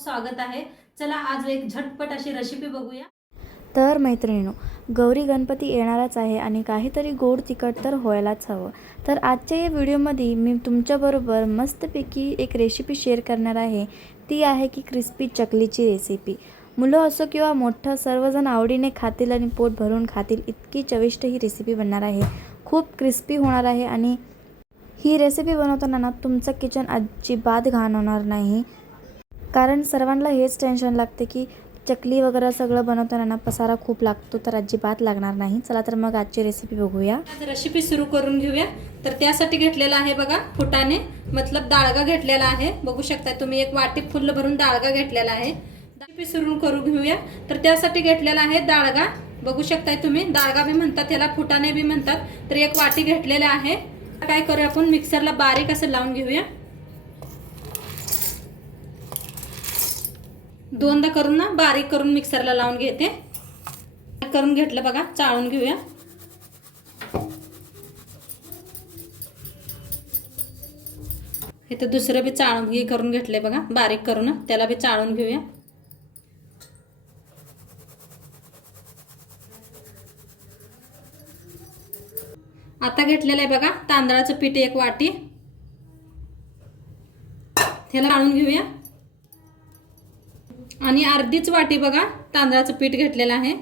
खूप स्वागत आहे. चला आज एक झटपट अशी रेसिपी बघूया. तर मैत्रिणीनो गौरी गणपती येणारच आहे आणि काहीतरी गोड तिखट तर व्हायलाच हवं. तर आजच्या या व्हिडिओमध्ये मी तुमच्याबरोबर मस्तपैकी एक रेसिपी शेअर करणार आहे. ती आहे की क्रिस्पी चकलीची रेसिपी मुलं असो किंवा मोठं सर्वजण आवडीने खातील आणि पोट भरून खातील इतकी चविष्ट ही रेसिपी बनणार आहे. खूप क्रिस्पी होणार आहे आणि ही रेसिपी बनवताना ना तुमचं किचन अजिबात घाण होणार नाही. कारण सर्वांना हेच टेन्शन लागते की चकली वगैरे सगळं बनवताना ना पसारा खूप लागतो तर अजिबात लागणार नाही. चला तर मग आजची रेसिपी बघूया. रेसिपी सुरू करून घेऊया. तर त्यासाठी घेतलेला आहे बघा फुटाने मतलब डाळगा घेतलेला आहे. बघू शकता तुम्ही एक वाटी फुल्ल भरून डाळगा घेतलेला आहे. रेसिपी सुरू करून घेऊया. तर त्यासाठी घेतलेला आहे डाळगा. बघू शकताय तुम्ही डाळगा बी म्हणतात त्याला फुटाने बी म्हणतात. तर एक वाटी घेतलेला आहे. काय करूया आपण मिक्सरला बारीक असं लावून घेऊया. दोनदा करून ना बारीक करून मिक्सरला लावून घेते. करून घेतलं बघा चाळून घेऊया. इथं दुसरं बी चाळून घे करून घेतलंय बघा बारीक करून. त्याला बी चाळून घेऊया. आता घेतलेलं आहे बघा तांदळाचं पीठ एक वाटी. त्याला चाळून घेऊया. आणि अर्धीच वाटी बघा तांदळाचं पीठ घेतलेलं आहे.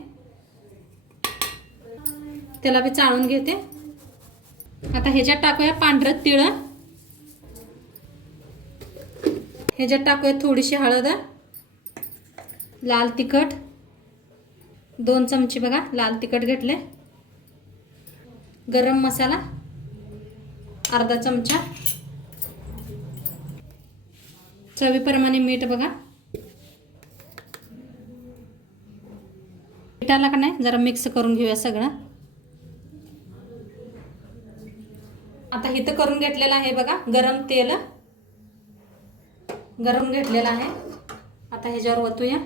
त्याला मी चाळून घेते. आता ह्याच्यात टाकूया पांढरं तिळ. ह्याच्यात टाकूया थोडीशी हळद लाल तिखट. दोन चमचे बघा लाल तिखट घेतले. गरम मसाला अर्धा चमचा. चवीप्रमाणे मीठ बघा. पिठाला का नाही? जरा मिक्स करून घेऊया सगळं. आता इथं करून घेतलेलं आहे बघा गरम तेल. गरम घेतलेलं आहे. आता ह्याच्यावर ओतूया.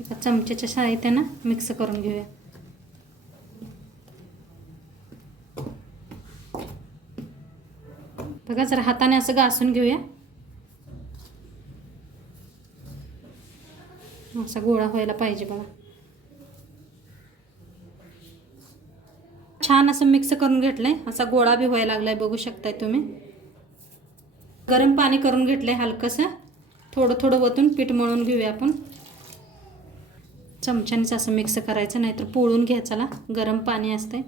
एका चमच्याच्या साहित्यानं मिक्स करून घेऊया. बघा जरा हाताने असं घासून घेऊया. असा गोळा व्हायला पाहिजे बघा छान असं मिक्स करून घेतलं आहे असा गोळा बी व्हायला लागला आहे बघू शकताय तुम्ही. गरम पाणी करून घेतलं आहे हलकंसं. थोडं थोडं वतून पीठ मळून घेऊया आपण. चमच्यानेच असं मिक्स करायचं नाहीतर पोळून घ्यायचाला गरम पाणी असतंय.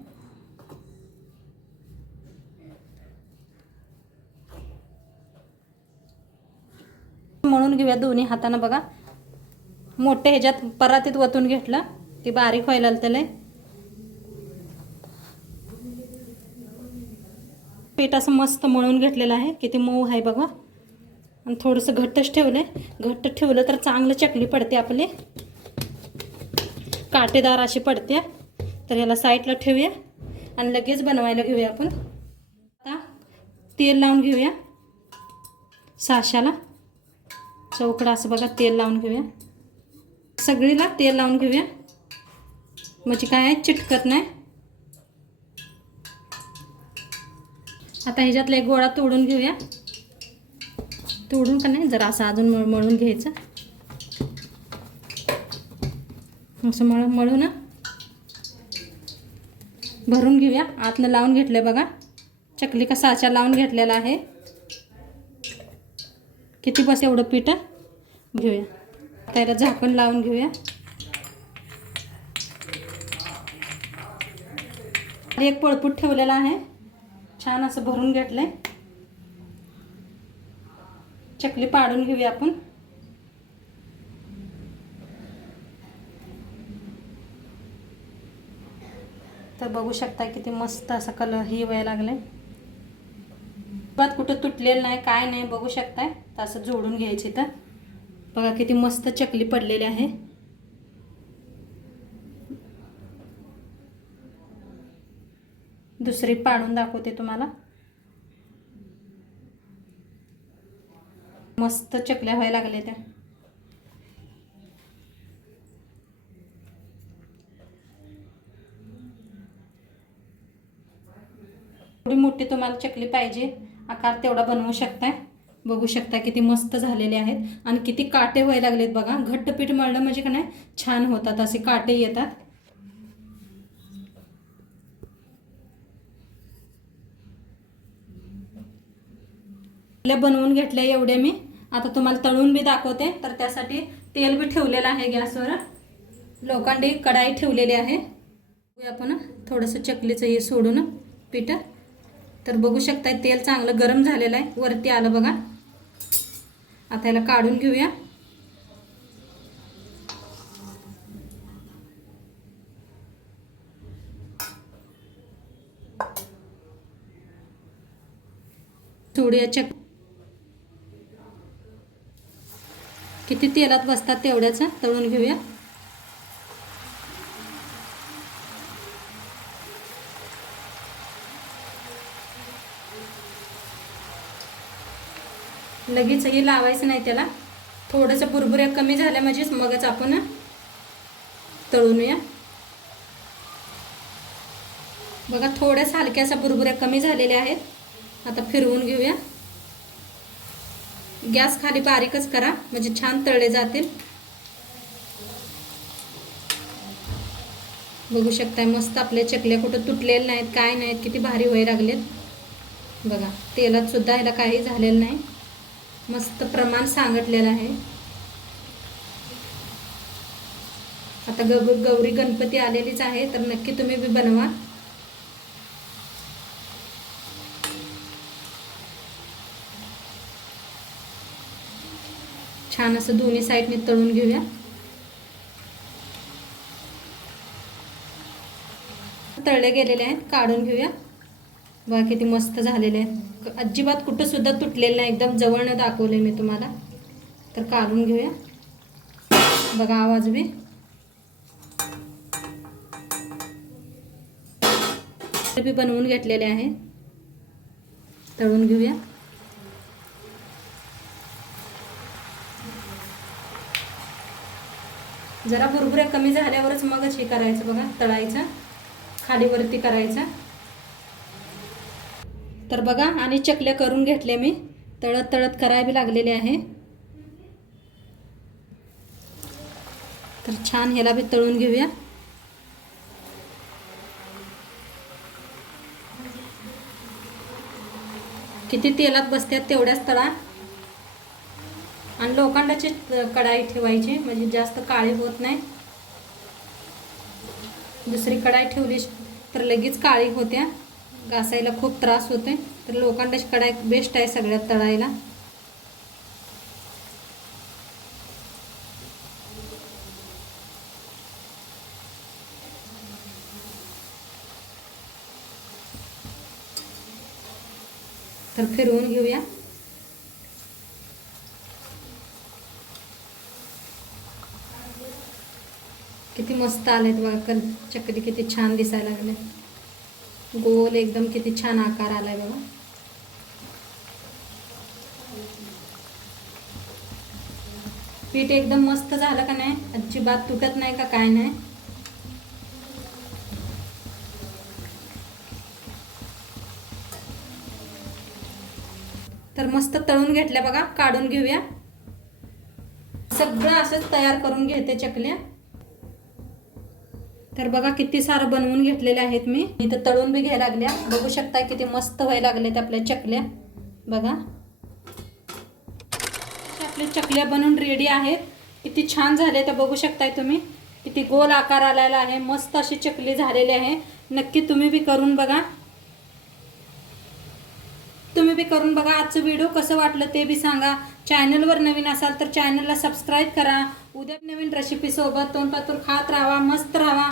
मळून घेऊया दोन्ही हातानं बघा. मोठे ह्याच्यात परातीत वतून घेतलं. ते बारीक व्हायला त्याला पीठ असं मस्त मळून घेतलेलं आहे. किती मऊ आहे बघा. आणि थोडंसं घट्टच ठेवलं आहे घट्ट ठेवलं तर चांगलं चकली पडते आपली. काटेदार अशी पडते. तर याला साईडला ठेवूया. आणि लगेच बनवायला घेऊया आपण. आता तेल लावून घेऊया. साशाला. चौकडा असं बघा तेल लावून घेऊया. सगळीला तेल लावून घेऊया. म्हणजे काय आहे? चिटकत नाही. आता ह्याच्यातला एक गोळा तोडून घेऊया. तोडून का नाही? जरा असं अजून मळून घ्यायचं. असं मळ मळू ना भरून घेऊया. आतनं लावून घेतलं बघा. चकली का साचा लावून घेतलेला आहे. किती बस एवढं पीठ? घेऊया. त्याला झाकण लावून घेऊया. एक पळपूट ठेवलेला आहे. छान असं भरून घेतलं आहे चकली पाडून घेऊया आपण. तर बघू शकता किती मस्त असा कलर ही व्हायला लागलाय. बात कुठं तुटलेलं नाही काय नाही बघू शकताय. तर असं जोडून घ्यायची तर बघा किती मस्त चकली पडलेली आहे. दुसरी पाडून दाखवते तुम्हाला. मस्त चकल्या व्हायला लागल्या त्या. थोडी मोठी तुम्हाला चकली पाहिजे. आकार तेवढा बनवू शकताय. बघू शकता किती मस्त झालेले आहेत आणि किती काटे व्हायला लागलेत बघा. घट्ट पीठ मळलं म्हणजे का नाही छान होतात असे काटे येतात. बनवून घेतल्या एवढ्या मी. आता तुम्हाला तळून बी दाखवते. तर त्यासाठी तेल बी ठेवलेलं आहे गॅसवर. लोखंडी कढाई ठेवलेली आहे. आपण थोडंसं चकलीचं हे सोडून पीठ. तर बघू शकताय तेल चांगलं गरम झालेलं आहे. वरती आलं बघा. आता याला काढून घेऊया. थोड्या चक किती तेलात बसतात तेवढ्याचं तळून घेऊया. लगेच हे लावायचं नाही त्याला. थोडंसं बुरबुऱ्या कमी झाल्या म्हणजेच मगच आपण तळूनया. बघा थोड्याच हलक्याशा बुरबुऱ्या कमी झालेल्या आहेत. आता फिरवून घेऊया. गॅस खाली बारीकच करा म्हणजे छान तळले जातील. बघू शकताय मस्त आपले चकल्या कुठं तुटलेले नाहीत काय नाहीत किती भारी व्हायला लागलेत. बघा तेलात सुद्धा ह्याला काही झालेलं नाही. मस्त प्रमाण सांगितलेलं आहे. आता गौ गौरी गणपती आलेलीच आहे तर नक्की तुम्ही बी बनवा. छान असं दोन्ही साईडने तळून घेऊया. तळले गेलेले आहेत काढून घेऊया. बघा किती मस्त झालेले आहेत. अजिबात कुठंसुद्धा तुटलेलं नाही. एकदम जवळनं दाखवले मी तुम्हाला. तर काढून घेऊया. बघा आवाज बी. ते बी बनवून घेतलेले आहे. तळून घेऊया. जरा बुरबुऱ्या कमी झाल्यावरच मगच हे करायचं बघा. तळायचं. खालीवरती करायचं. तर बघा आणि चकल्या करून घेतल्या मी. तळत तळत करावी लागलेले आहे. तर छान ह्याला बी तळून घेऊया. किती तेलात बसतात तेवढ्याच तळा. आणि लोखंडाची कढाई ठेवायची म्हणजे जास्त काळी होत नाही. दुसरी कढाई ठेवली तर लगेच काळी होत्या. घासायला खूप त्रास होते तर लोखंडाची कढाई बेस्ट आहे सगळ्यात तळायला. तर फिरवून घेऊया. किती मस्त आलेत बघा कल चकली किती छान दिसायला लागले. गोल एकदम किती छान आकार आलाय बघा. पीठ एकदम मस्त झालं का नाही? अजिबात तुटत नाही का काय नाही? तर मस्त तळून घेतल्या बघा काढून घेऊया. सगळं असंच तयार करून घेते चकल्या. तर बघा किती सारं बनवून घेतलेले आहेत मी. इथं तळून बी घ्यायला लागल्या. बघू शकता किती मस्त व्हायला लागल्यात आपल्या चकल्या. बघा. आपल्या चकल्या बनवून रेडी आहेत. किती छान झाले तर बघू शकताय तुम्ही. किती गोल आकार आलेला आहे. मस्त अशी चकली झालेली आहे. नक्की तुम्ही बी करून बघा. तुम्ही बी करून बघा. आजचं व्हिडिओ कसं वाटलं ते बी सांगा. चॅनलवर नवीन असाल तर चॅनलला सबस्क्राईब करा. उद्या नवीन रेसिपी सोबत तोंडपातूर खात राहा मस्त राहा.